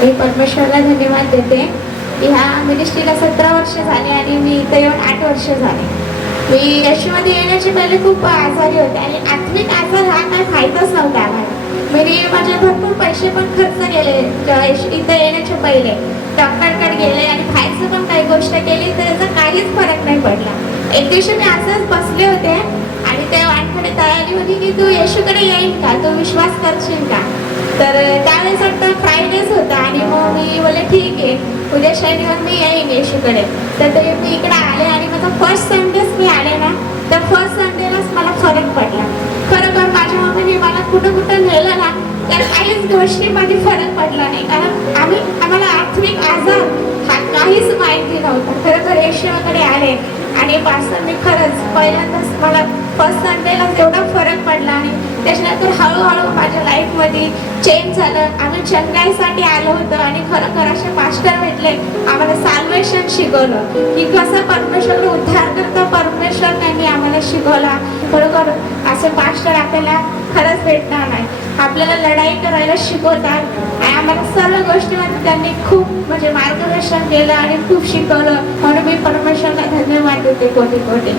मी परमेश्वरला धन्यवाद देते. ह्या मिनिस्ट्रीला 17 वर्ष झाले आणि मी इथं येऊन 8 वर्ष झाले. मी येशूमध्ये येण्याचे पहिले खूप आजारी होते आणि आत्मिक आजार हा काय माहीतच नव्हता आम्हाला. मी माझे भरपूर पैसे पण खर्च केले इथं येण्याच्या पहिले. डॉक्टरकडे गेले आणि बाहेरचं पण काही गोष्ट केली तर त्याचा काहीच फरक नाही पडला. एक दिवशी मी असंच बसले होते आणि त्या वाटकडे तयारी होती की तू येशूकडे येईल का, तू विश्वास करशील का. तर त्यावेळेस वाटतं फ्रायडेच होता आणि मग मी बोलले ठीक आहे, उद्या शनिवार मी येईन येशूकडे. तर ते मी इकडे आले आणि माझा फर्स्ट संडेच मी आले ना, तर फर्स्ट संडेलाच मला फरक पडला. खरोखर माझ्या मम्मीने मला कुठं नेलं ना, तर काहीच गोष्टीमध्ये फरक पडला नाही. कारण आम्हाला आर्थिक आजार हा काहीच माहिती नव्हता. खरोखर येशूकडे आले आणि पास्टरने खरंच पहिल्यांदाच मला फर्स्ट संडेला एवढा फरक पडला आणि त्याच्यानंतर हळूहळू माझ्या लाईफमध्ये चेंज झालं. आम्ही चंगाईसाठी आलो होतो आणि खरोखर असे मास्टर भेटले, आम्हाला साल्वेशन शिकवलं की कसं परमेश्वर उद्धार करतो. परमेश्वर त्यांनी आम्हाला शिकवला. खरोखर असे मास्टर आपल्याला खरंच भेटणार नाही. आपल्याला लढाई करायला शिकवतात आणि आम्हाला सर्व गोष्टीमध्ये त्यांनी खूप म्हणजे मार्गदर्शन केलं आणि खूप शिकवलं. म्हणून मी परमेश्वरला धन्यवाद देते कोटी कोटी.